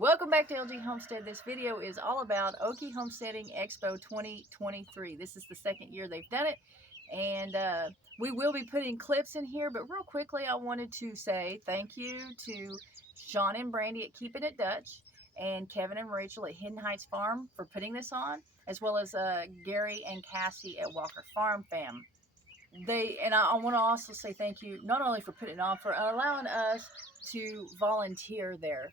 Welcome back to LG Homestead. This video is all about Okie Homesteading Expo 2023. This is the second year they've done it, and we will be putting clips in here, but real quickly I wanted to say thank you to Sean and Brandy at Keeping It Dutch and Kevin and Rachel at Hidden Heights Farm for putting this on, as well as Gary and Cassie at Walker Farm Fam. I want to also say thank you not only for putting it on, for allowing us to volunteer there.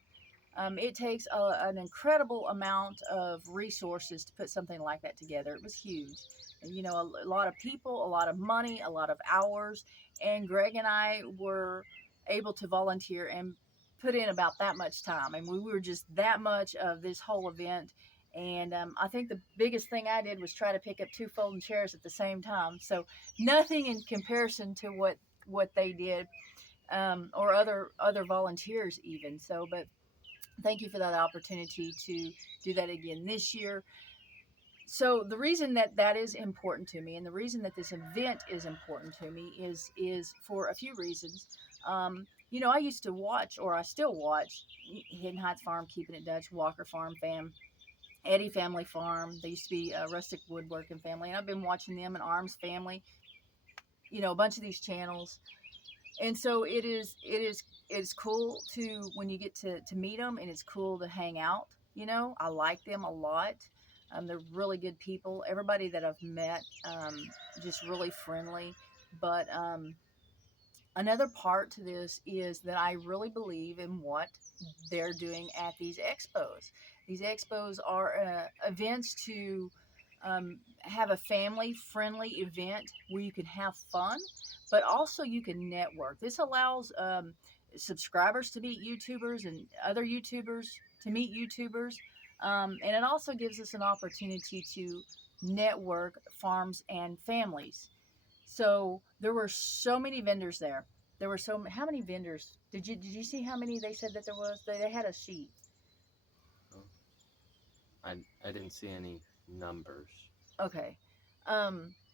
It takes an incredible amount of resources to put something like that together. It was huge. You know, a lot of people, a lot of money, a lot of hours, and Greg and I were able to volunteer and put in about that much time. And we were just that much of this whole event. And I think the biggest thing I did was try to pick up 2 folding chairs at the same time. So nothing in comparison to what they did, or other volunteers even. So, but thank you for that opportunity to do that again this year. So the reason that is important to me, and the reason that this event is important to me, is for a few reasons. You know, I used to watch, or I still watch, Hidden Heights Farm, Keeping It Dutch, Walker Farm Fam, Eddie Family Farm. They used to be Rustic Woodworking Family, and I've been watching them, and Arms Family. You know, a bunch of these channels. And so it's cool to, when you get to meet them, and it's cool to hang out. You know, I like them a lot. They're really good people. Everybody that I've met, just really friendly. But another part to this is that I really believe in what they're doing at these expos. These expos are events to have a family-friendly event where you can have fun, but also you can network. This allows subscribers to meet YouTubers and other YouTubers to meet YouTubers. And it also gives us an opportunity to network farms and families. So there were so many vendors there. There were how many vendors? Did you see how many they said that there was? They had a sheet. I didn't see any numbers. Okay.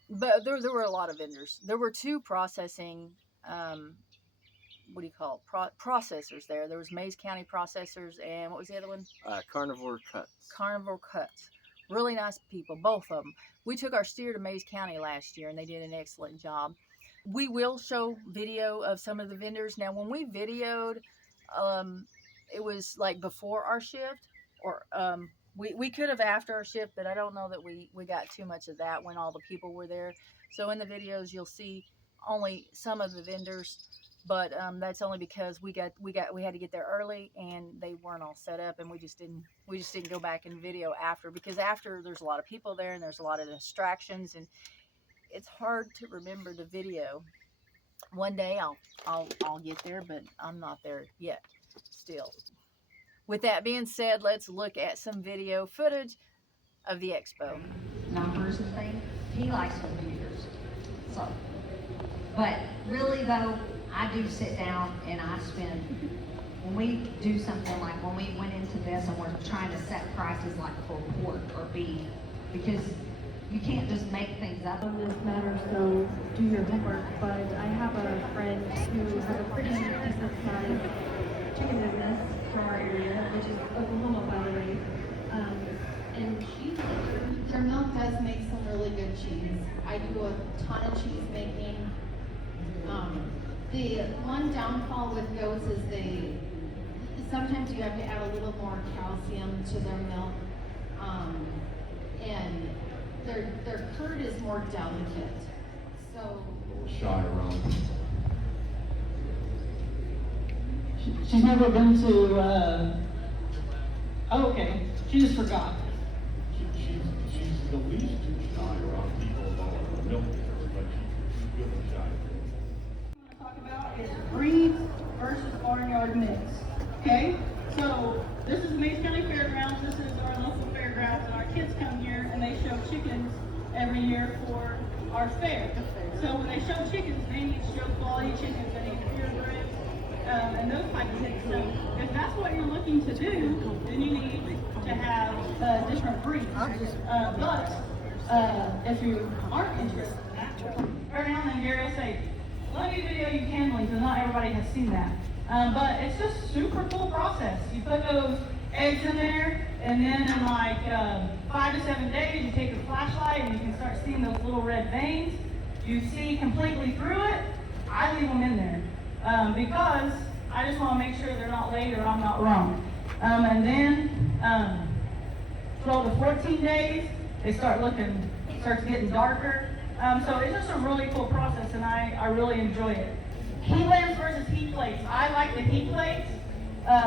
But there were a lot of vendors. There were 2 processing, what do you call it? Processors there. There was Mays County Processors, and what was the other one? Carnivore Cuts. Carnivore Cuts. Really nice people, both of them. We took our steer to Mays County last year, and they did an excellent job. We will show video of some of the vendors. Now, when we videoed, it was like before our shift, or we could have after our shift, but I don't know that we got too much of that when all the people were there. So in the videos, you'll see only some of the vendors, but that's only because we had to get there early, and they weren't all set up, and we just didn't go back and video after, because after there's a lot of people there, and there's a lot of distractions, and it's hard to remember the video. One day I'll get there, but I'm not there yet still. With that being said, let's look at some video footage of the expo. Numbers and things. He likes computers. So, but really though, I do sit down and I spend, when we do something like when we went into this and we're trying to set prices like for pork or beef, because you can't just make things up. On this matter, so do your homework. But I have a friend who has a pretty decent sized chicken business for our area, which is Oklahoma, by the way. And their milk does make some really good cheese. I do a ton of cheese making. The one downfall with goats is sometimes you have to add a little more calcium to their milk, and their curd is more delicate. So a little shy around. She's never been to, oh, okay, she just forgot. She's the least too shy around people about her milk, but she's really shy. What I want to talk about is breeds versus barnyard mix, okay? So, this is Mays County Fairgrounds, this is our local fairgrounds, and our kids come here and they show chickens every year for our fair. So when they show chickens, they need to show quality chickens, they need purebred, and those types of things. So if that's what you're looking to do, then you need to have different breeds. But if you aren't interested in that, every now and then Gary will say, let me video you cannelly, because not everybody has seen that. But it's just a super cool process. You put those eggs in there, and then in like 5 to 7 days, you take a flashlight and you can start seeing those little red veins. You see completely through it. I leave them in there because I just want to make sure they're not laid or I'm not wrong. And then 12 to 14 days, they starts getting darker. So it's just a really cool process, and I really enjoy it. Heat lamps versus heat plates. I like the heat plates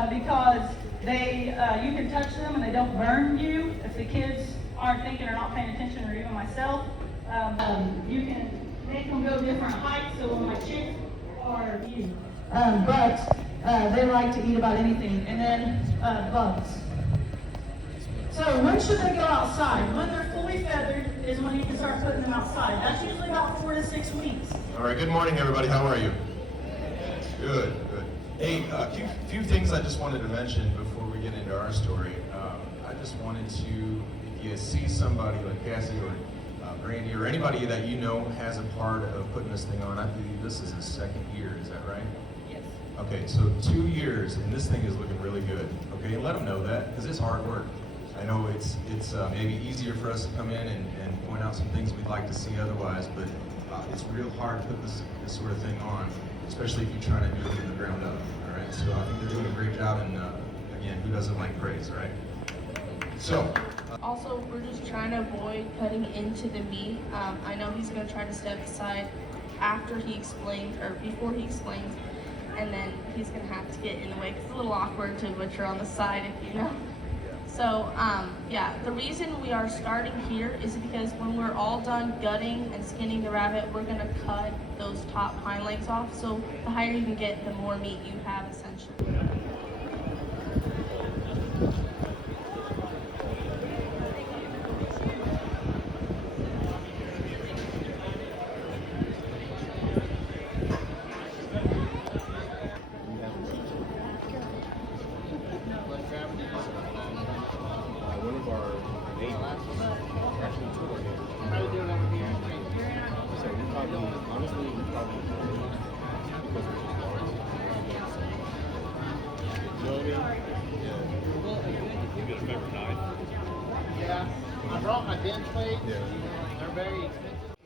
because they you can touch them and they don't burn you if the kids aren't thinking or not paying attention, or even myself. You can make them go different heights, so when my chicks are you. But they like to eat about anything. And then bugs. So when should they go outside? When they're fully feathered is when you can start putting them outside. That's usually about 4 to 6 weeks. All right, good morning, everybody. How are you? Good, good. Hey, few things I just wanted to mention before we get into our story. I just wanted to, if you see somebody like Cassie or Brandy or anybody that you know has a part of putting this thing on, I believe this is his second year. Is that right? Yes. Okay, so 2 years, and this thing is looking really good. Okay, and let them know that, because it's hard work. I know it's maybe easier for us to come in and point out some things we'd like to see otherwise, but it's real hard to put this sort of thing on, especially if you're trying to do it from the ground up. All right, so I think they're doing a great job, and again, who doesn't like praise, right? So. Also, we're just trying to avoid cutting into the meat. I know he's going to try to step aside after he explains, or before he explains, and then he's going to have to get in the way, because it's a little awkward to butcher on the side, if you know. So, yeah, the reason we are starting here is because when we're all done gutting and skinning the rabbit, we're going to cut those top hind legs off. So the higher you can get, the more meat you have, essentially. Yeah, I brought my bench plate. They're very expensive.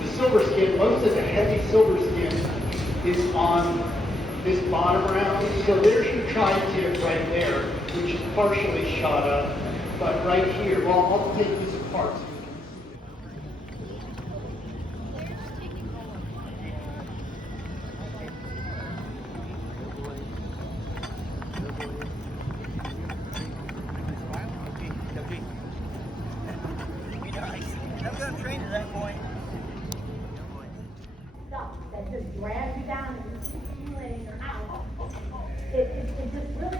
The silver skin, most of the heavy silver skin is on this bottom round. So there's your tri-tip right there, which is partially shot up. But right here, well, I'll take this apart. That just drags you down and you keep laying your house. It just really,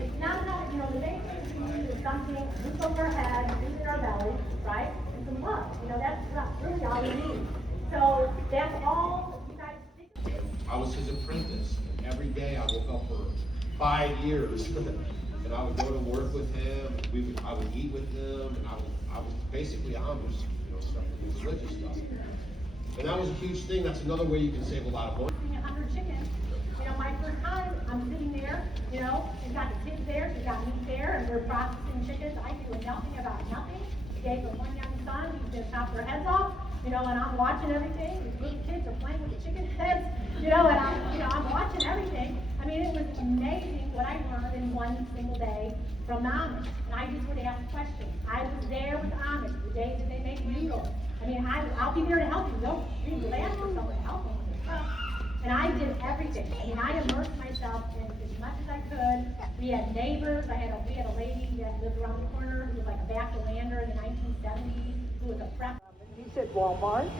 it's not enough, you know, the main thing we need is something, roof over our head, food in our belly, right? And some love, you know, that's really all we need. So that's all you guys think. I was his apprentice. Every day I woke up for 5 years and I would go to work with him. I would eat with him, and I was basically Amish, you know, stuff, religious stuff. And that was a huge thing. That's another way you can save a lot of money. 100 chickens. You know, my first time, I'm sitting there, you know, she's got the kids there, she's got me there, and we're processing chickens. I knew nothing about nothing. She gave her one young son, he's just chopped their heads off, you know, and I'm watching everything. These little kids are playing with the chicken heads, you know, and I'm watching everything. I mean, it was amazing what I learned in one single day from the Amish. And I just would ask questions. I was there with the Amish the days that they make meals. I mean, I'll be there to help you. Don't you ask for someone to help them with this stuff. And I did everything. I mean, I immersed myself in as much as I could. We had neighbors. We had a lady that lived around the corner who was like a backelander in the 1970s, who was a prep. He said Walmart.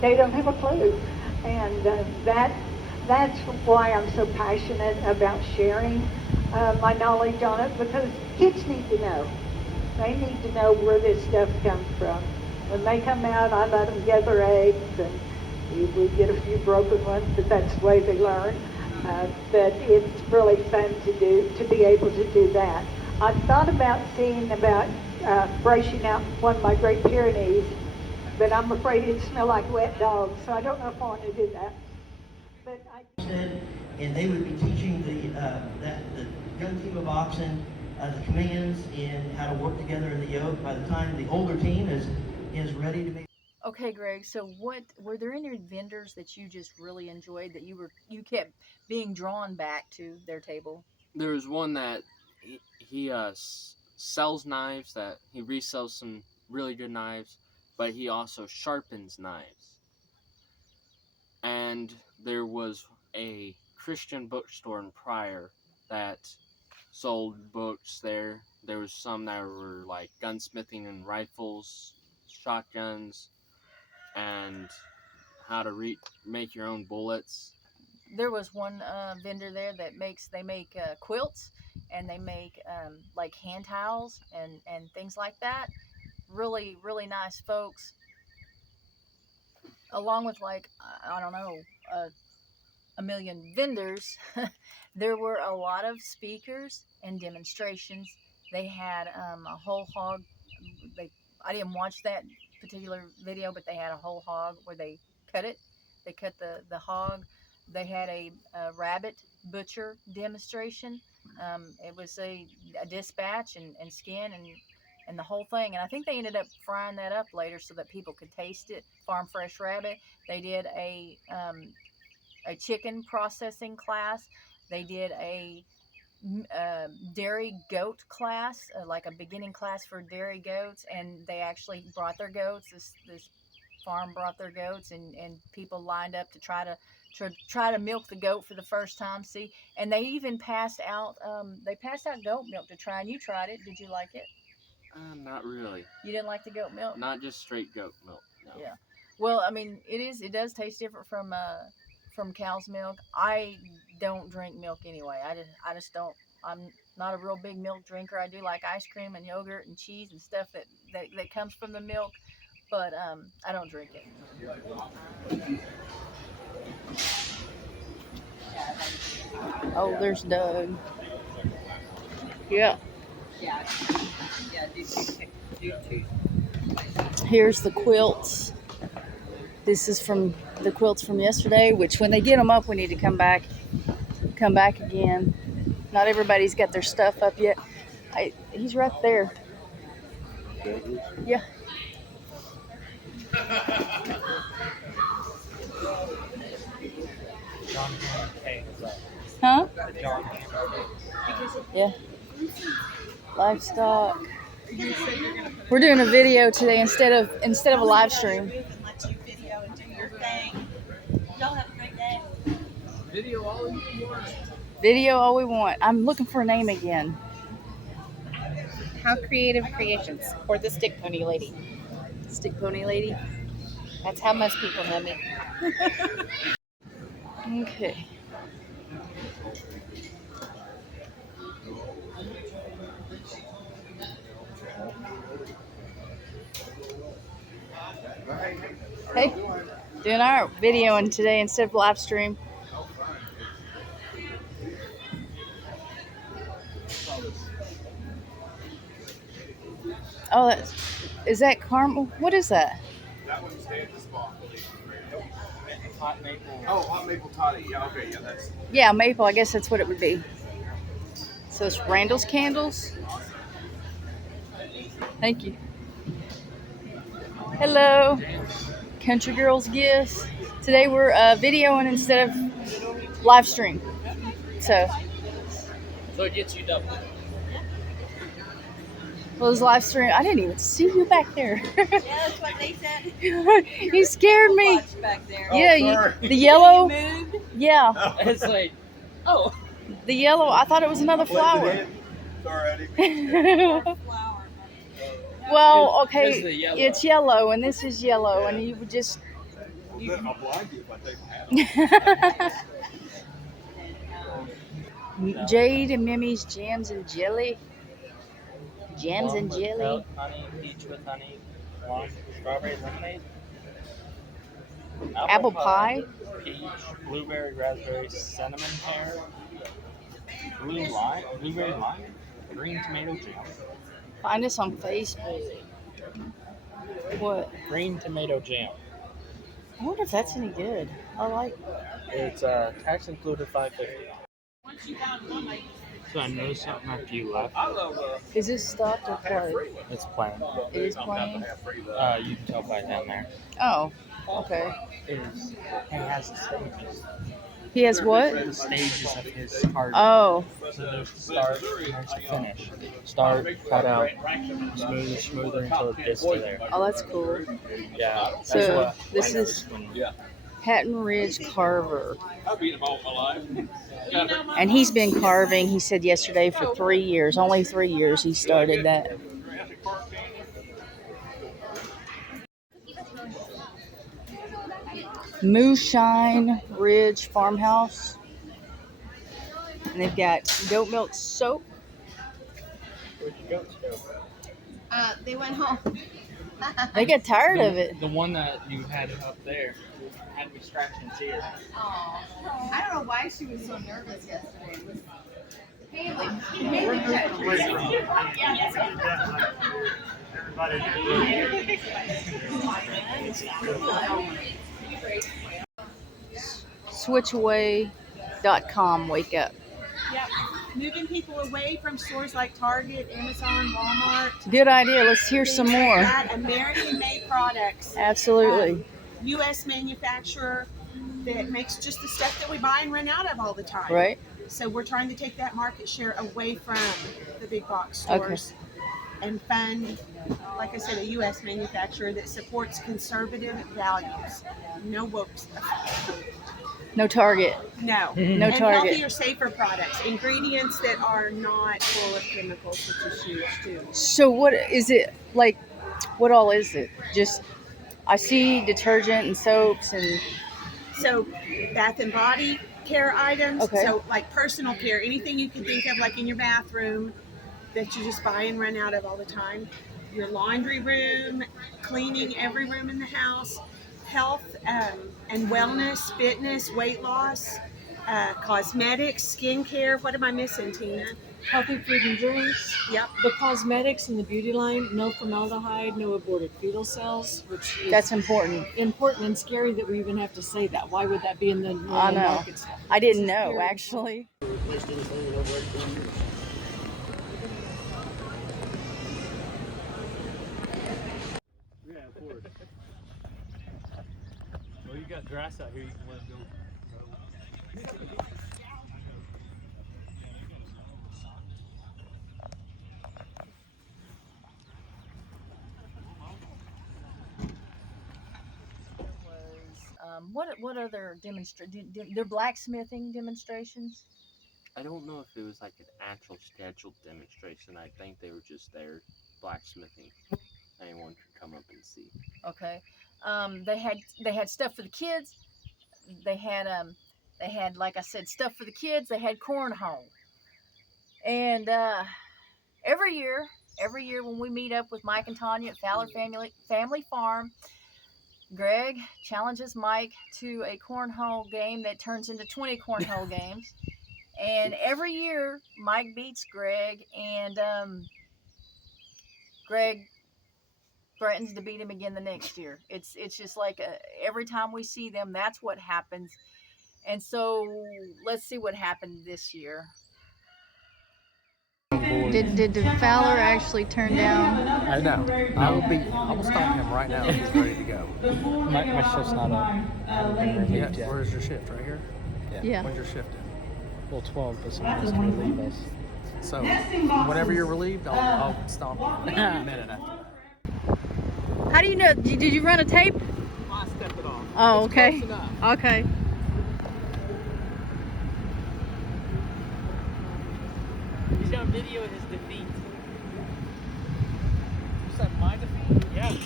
They don't have a clue. And that's why I'm so passionate about sharing my knowledge on it, because kids need to know. They need to know where this stuff comes from. When they come out, I let them gather eggs, and we get a few broken ones, but that's the way they learn. But it's really fun to be able to do that. I thought about brushing out one of my Great Pyrenees, but I'm afraid it'd smell like wet dog, so I don't know if I want to do that. But And they would be teaching the young team of oxen the commands and how to work together in the yoke. By the time the older team is ready to make. Okay, Greg. So, what were there any vendors that you just really enjoyed that you kept being drawn back to their table? There was one that he sells knives, that he resells some really good knives, but he also sharpens knives. And there was a Christian bookstore in Pryor that sold books there. There was some that were like gunsmithing and rifles, shotguns, and how to make your own bullets. There was one vendor there that they make quilts, and they make like hand towels and things like that. Really, really nice folks. Along with like I don't know, a million vendors, there were a lot of speakers and demonstrations. They had a whole hog. I didn't watch that particular video, but they had a whole hog where they cut it. They cut the hog. They had a rabbit butcher demonstration. It was a dispatch and skin and the whole thing. And I think they ended up frying that up later so that people could taste it. Farm fresh rabbit. They did a chicken processing class. They did a dairy goat class, like a beginning class for dairy goats, and they actually brought their goats. This farm brought their goats, and people lined up to try to milk the goat for the first time. See, and they even passed out goat milk to try, and you tried it. Did you like it? Not really. You didn't like the goat milk? Not just straight goat milk. No. Yeah. Well, I mean, it does taste different from cow's milk. I don't drink milk anyway. I just don't. I'm not a real big milk drinker. I do like ice cream and yogurt and cheese and stuff that comes from the milk, but I don't drink it. Oh, there's Doug. Yeah. Here's the quilts. This is from the quilts from yesterday, which when they get them up, we need to come back again. Not everybody's got their stuff up yet. He's right there. Yeah. Huh? Yeah. Livestock. We're doing a video today instead of a live stream. Video all we want. I'm looking for a name again. How Creative Creations, or the Stick Pony Lady. Stick Pony Lady. That's how most people know me. Okay. Hey, doing our videoing today instead of live stream. Oh, is that caramel? What is that? That one stay at the spa. Hot maple. Oh, hot maple toddy. Yeah, okay, yeah, that's. Yeah, maple. I guess that's what it would be. So it's Randall's Candles. Thank you. Hello, Country Girls Gifts. Today we're videoing instead of live stream. So it gets you double. Well, this live stream, I didn't even see you back there. Yeah, that's what they said. You scared me. Back there. Yeah, the yellow. You moved? Yeah. It's like, oh. The yellow, I thought it was another flower. Well, okay, it's yellow, and this is yellow, and you would just. I'll blind you if I take my hat. Jade and Mimi's Jams and Jelly. Jams and jelly. Milk, honey, peach with honey, lime, strawberry lemonade. Apple pie. Peach, blueberry, raspberry, cinnamon pear. Blueberry lime, green tomato jam. Find us on Facebook. What? Green tomato jam. I wonder if that's any good. I like. It's tax included $5.50. So I noticed something after you left. Is this stocked or played? It's plain. It is plain? You can tell by down there. Oh, okay. It has the stages. He has what? The stages of his carving. Oh. So there's the start and there's the finish. Start, cut out, smoother until it gets to there. Oh, that's cool. Yeah. That's So what this is Hatton Ridge Carver. And he's been carving, he said yesterday, for 3 years. Only 3 years he started that. Moonshine Ridge Farmhouse. And they've got goat milk soap. They went home. They got tired of it. The one that you had up there had me scratching his ear. Oh, I don't know why she was so nervous yesterday. It was Haley. Switchaway.com. Wake up. Yep. Moving people away from stores like Target, Amazon, Walmart. Good idea. Let's hear some more. American-made products. Absolutely. U.S. manufacturer that makes just the stuff that we buy and run out of all the time. Right. So we're trying to take that market share away from the big box stores and fund, like I said, a U.S. manufacturer that supports conservative values. No woke stuff. No Target. No. No and Target. Healthier, safer products. Ingredients that are not full of chemicals, which is huge too. So what is it like? What all is it? Just I see detergent and soaps and. So bath and body care items. Okay. So like personal care, anything you can think of, like in your bathroom that you just buy and run out of all the time. Your laundry room, cleaning every room in the house. Health and wellness, fitness, weight loss, cosmetics, skincare. What am I missing, Tina? Healthy food and drinks. Yep. The cosmetics and the beauty line, no formaldehyde, no aborted fetal cells, which is That's important. Important and scary that we even have to say that. Why would that be in the normal I know. market stuff? I didn't know, actually. Yeah, of course. Well, you got grass out here, you can let it go. What other they're blacksmithing demonstrations? I don't know if it was like an actual scheduled demonstration. I think they were just there blacksmithing. Anyone could come up and see. Okay. They had stuff for the kids. They had like I said, stuff for the kids. They had cornhole. And every year when we meet up with Mike and Tanya at Fowler Family Farm, Greg challenges Mike to a cornhole game that turns into 20 cornhole games. And every year Mike beats Greg, and Greg threatens to beat him again the next year. It's just like every time we see them, that's what happens. And so let's see what happened this year. Did Fowler actually turn down? I know. I will stop him right now if he's ready to go. My shift's not up. Yeah, where's your shift? Right here? Yeah. When's your shift in? Well, 12, but somebody's going to relieve us. So, whenever you're relieved, I'll stomp you in a minute after that. How do you know? Did you run a tape? I stepped it off. Oh, It's okay. close enough. Okay. He's got a video of his defeat. You said my defeat? Yeah. Yeah.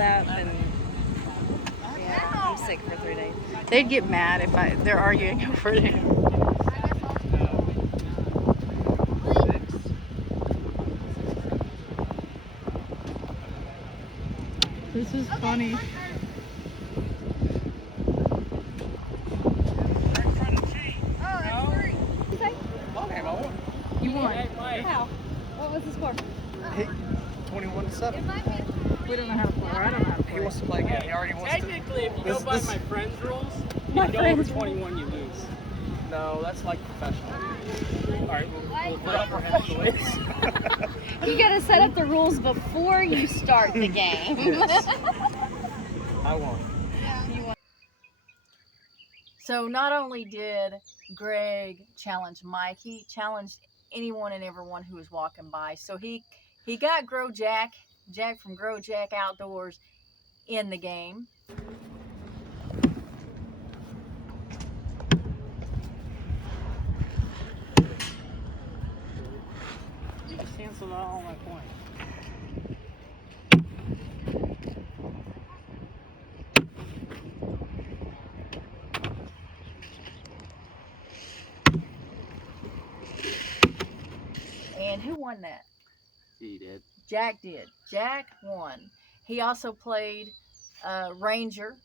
that, then yeah, I'm sick for 3 days. They'd get mad if they're arguing over it. This is funny. You won. How? What was the score? 21-7. We don't know how to play. I don't know how to play. He wants to play again. He already wants to. Technically, if you go by my friend's rules, My if you go over friend's 21, you lose. No, that's like professional. All right, we'll put up for him. You gotta set up the rules before you start the game. Yes. I won. So not only did Greg challenge Mike, he challenged anyone and everyone who was walking by. So he got Jack from Grow Jack Outdoors in the game. You just canceled out all my points. And who won that? He did. Jack did. Jack won. He also played Ranger,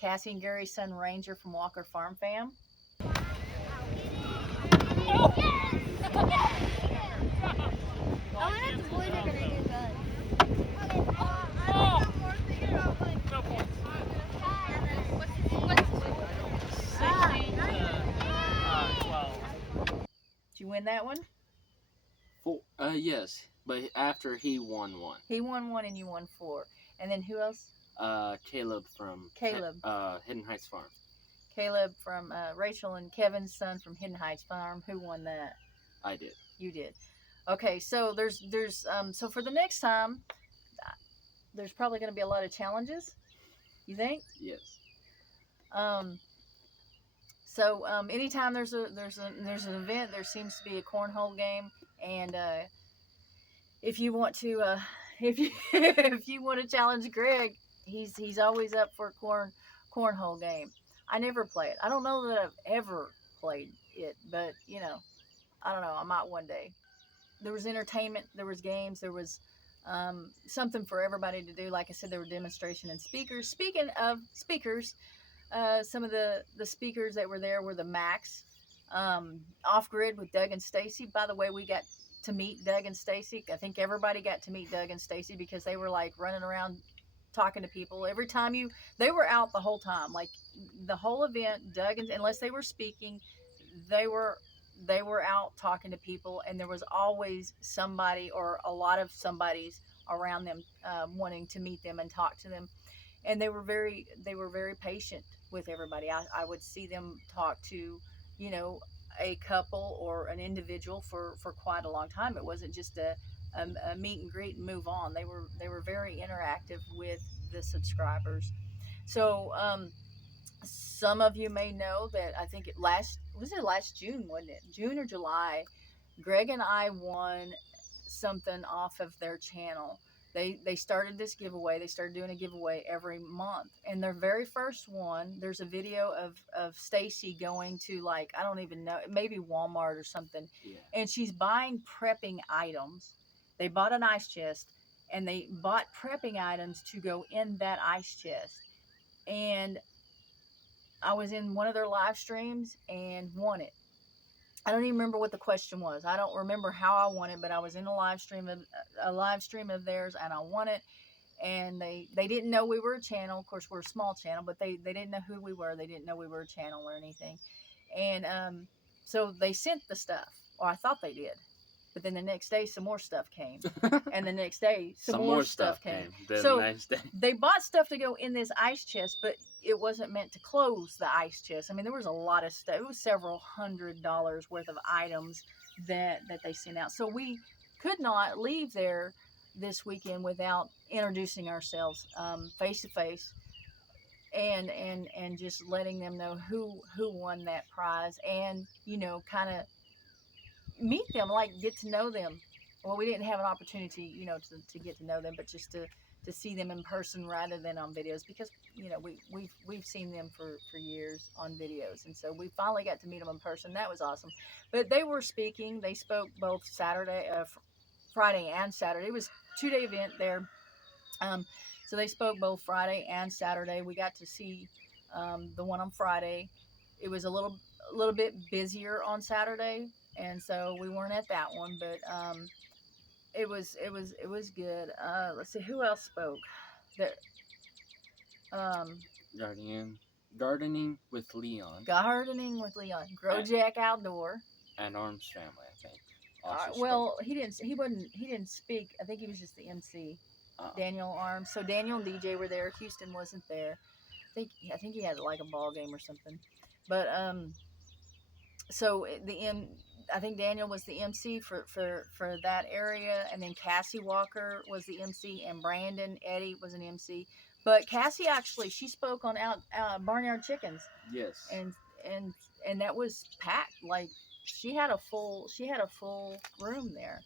Cassie and Gary's son Ranger from Walker Farm Fam. Did you win that one? Yes, but after he won one. He won one and you won 4. And then who else? Caleb from Hidden Heights Farm. Caleb from Rachel and Kevin's son from Hidden Heights Farm. Who won that? I did. You did. Okay, so there's so for the next time, there's probably going to be a lot of challenges. You think? Yes. So anytime there's an event, there seems to be a cornhole game, and if you want to if you want to challenge Greg, he's always up for a cornhole game. I never play it. I don't know that I've ever played it, but you know, I don't know. I might one day. There was entertainment. There was games. There was something for everybody to do. Like I said, there were demonstration and speakers. Speaking of speakers, some of the speakers that were there were the Max, Off Grid with Doug and Stacy. By the way, we got to meet Doug and Stacy. I think everybody got to meet Doug and Stacy because they were like running around talking to people. Every time they were out the whole time, like the whole event. Doug, unless they were speaking, they were out talking to people, and there was always somebody or a lot of somebodies around them wanting to meet them and talk to them. And they were very patient with everybody. I would see them talk to, you know, a couple or an individual for quite a long time. It wasn't just a meet and greet and move on. They were very interactive with the subscribers. So some of you may know that I think last June, wasn't it? June or July, Greg and I won something off of their channel. They started this giveaway. They started doing a giveaway every month. And their very first one, there's a video of Stacy going to, like, I don't even know, maybe Walmart or something. Yeah. And she's buying prepping items. They bought an ice chest, and they bought prepping items to go in that ice chest. And I was in one of their live streams and won it. I don't even remember what the question was. I don't remember how I won it, but I was in a live stream of theirs, and I won it. And they didn't know we were a channel. Of course, we're a small channel, but they didn't know who we were. They didn't know we were a channel or anything. And so they sent the stuff, or I thought they did. But then the next day, some more stuff came, and the next day, some more stuff came. So they bought stuff to go in this ice chest, but it wasn't meant to close the ice chest. I mean, there was a lot of stuff. It was several $100s worth of items that they sent out. So we could not leave there this weekend without introducing ourselves face to face, and just letting them know who won that prize, and you know, kind of meet them, like get to know them. Well, we didn't have an opportunity, you know, to get to know them, but just to to see them in person rather than on videos, because you know we've seen them for years on videos, and so we finally got to meet them in person. That was awesome. But they were speaking. They spoke both Friday and Saturday. It was a 2-day event there. So they spoke both Friday and Saturday. We got to see the one on Friday. It was a little bit busier on Saturday, and so we weren't at that one. But it was good. Let's see who else spoke. There, Gardening with Leon. Gardening with Leon. Grow Jack Outdoor. And Arms Family, I think. Well, he didn't speak. I think he was just the MC. Daniel Arms. So Daniel and DJ were there. Houston wasn't there. I think he had like a ball game or something. But so I think Daniel was the MC for that area, and then Cassie Walker was the MC, and Brandon Eddie was an MC. But Cassie actually, she spoke on Barnyard Chickens. Yes. And that was packed. Like she had a full room there.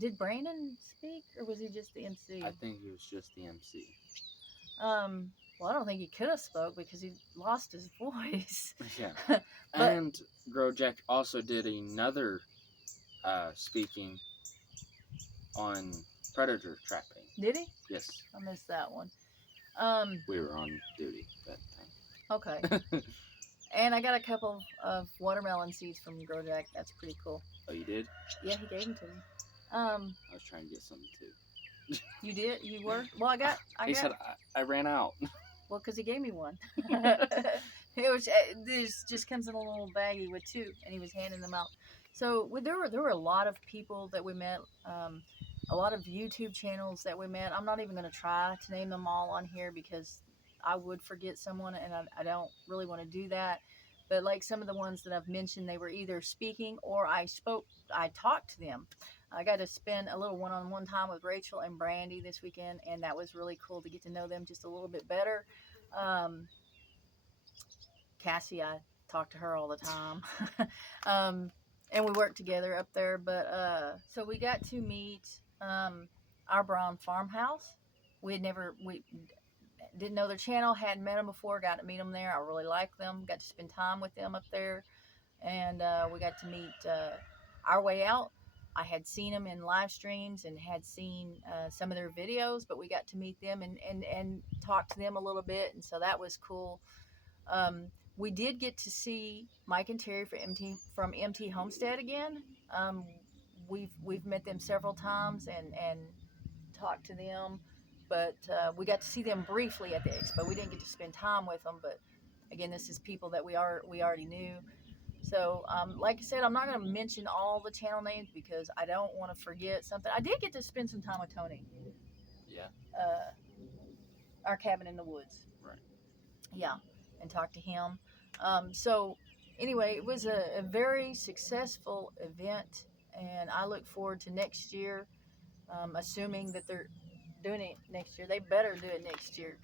Did Brandon speak, or was he just the MC? I think he was just the MC. Well, I don't think he could have spoke because he lost his voice. Yeah. And Grojack also did another speaking on predator trapping. Did he? Yes. I missed that one. We were on duty that time. Okay. And I got a couple of watermelon seeds from Grojack. That's pretty cool. Oh, you did? Yeah, he gave them to me. I was trying to get some too. You did? You were? Well, I got. He said I ran out. Well, because he gave me one. This just comes in a little baggie with 2, and he was handing them out. So there were a lot of people that we met, a lot of YouTube channels that we met. I'm not even going to try to name them all on here because I would forget someone, and I don't really want to do that. But like some of the ones that I've mentioned, they were either speaking or I talked to them. I got to spend a little one-on-one time with Rachel and Brandy this weekend, and that was really cool to get to know them just a little bit better. Cassie, I talk to her all the time. And we work together up there. But so we got to meet our Brown farmhouse. We didn't know their channel, hadn't met them before, got to meet them there. I really liked them, got to spend time with them up there. And we got to meet Our Way Out. I had seen them in live streams and had seen some of their videos, but we got to meet them and talk to them a little bit, and so that was cool. We did get to see Mike and Terry from MT Homestead again. We've met them several times and talked to them, but we got to see them briefly at the expo. We didn't get to spend time with them, but again, this is people that we already knew. So, like I said, I'm not going to mention all the channel names because I don't want to forget something. I did get to spend some time with Tony. Yeah. Our cabin in the woods. Right. Yeah, and talk to him. So, anyway, it was a very successful event, and I look forward to next year, assuming that they're doing it next year. They better do it next year.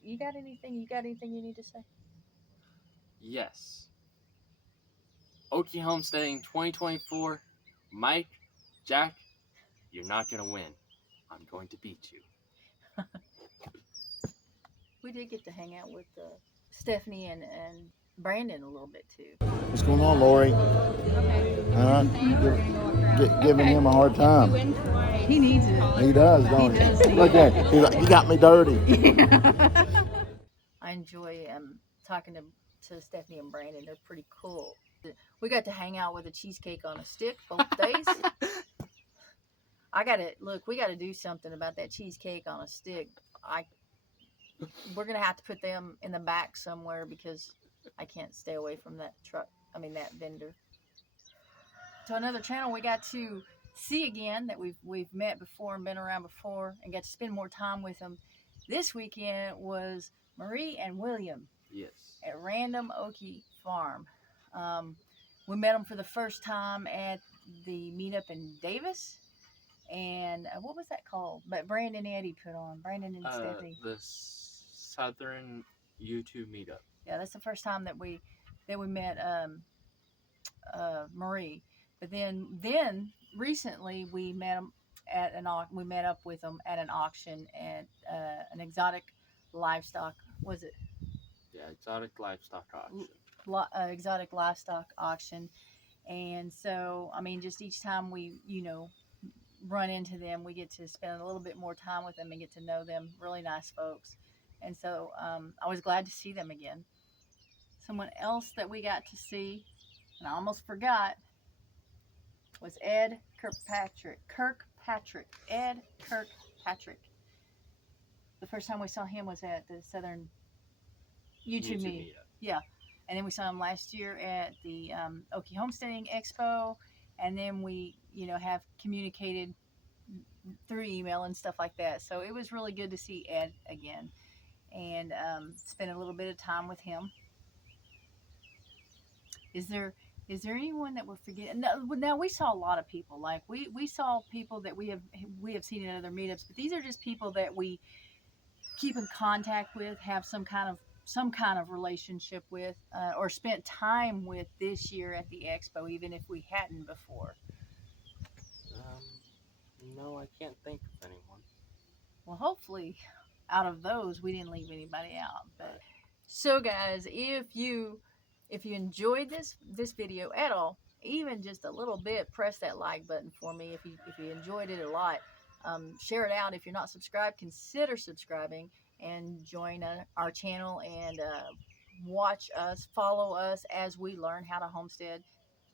You got anything you need to say? Yes. Okie Homesteading 2024. Mike, Jack, you're not going to win. I'm going to beat you. We did get to hang out with Stephanie and Brandon a little bit too. What's going on, Lorie? Giving him a hard time. He needs it. He does, don't he? Look at him. He's like, you got me dirty. I enjoy talking to Stephanie and Brandon. They're pretty cool. We got to hang out with a cheesecake on a stick both days. We got to do something about that cheesecake on a stick. We're going to have to put them in the back somewhere because I can't stay away from that that vendor. So another channel we got to see again that we've met before and been around before and got to spend more time with them this weekend was Marie and William. Yes. At Random Okie Farm. We met them for the first time at the meetup in Davis. And what was that called? But Brandon and Eddie put on. Brandon and Stephanie. The Southern YouTube meetup. Yeah, that's the first time that we met Marie. But then recently we met them at we met up with them at an auction at an exotic livestock. Was it Yeah, exotic livestock auction. exotic livestock auction? And so, I mean, just each time we, run into them, we get to spend a little bit more time with them and get to know them. Really nice folks. And so I was glad to see them again. Someone else that we got to see, and I almost forgot, was Ed Kirkpatrick. Ed Kirkpatrick. The first time we saw him was at the Southern YouTube meetup. Yeah. And then we saw him last year at the Okie Homesteading Expo. And then we, have communicated through email and stuff like that. So it was really good to see Ed again and spend a little bit of time with him. Is there anyone that we're forgetting? Now we saw a lot of people. Like we saw people that we have seen in other meetups, but these are just people that we keep in contact with, have some kind of relationship with, or spent time with this year at the expo, even if we hadn't before. No, I can't think of anyone. Well, hopefully, out of those, we didn't leave anybody out. But so, guys, if you enjoyed this video at all, even just a little bit, press that like button for me. If you enjoyed it a lot, share it out. If you're not subscribed, consider subscribing and join our channel and watch us, follow us as we learn how to homestead.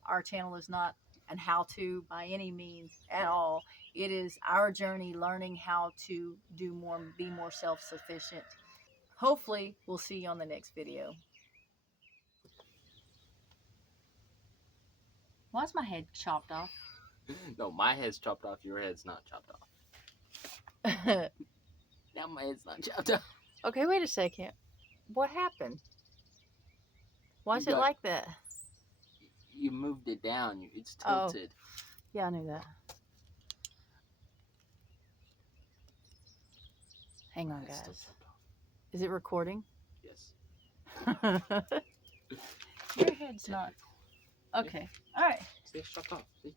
Our channel is not an how-to by any means at all. It is our journey learning how to do more, be more self-sufficient. Hopefully, we'll see you on the next video. Why is my head chopped off? No, my head's chopped off. Your head's not chopped off. Now my head's not chopped off. Okay, wait a second. What happened? Why is it like that? You moved it down. It's tilted. Oh. Yeah, I knew that. Hang on, guys. Is it recording? Yes. Your head's not. Okay. All right. See, it's chopped off. See?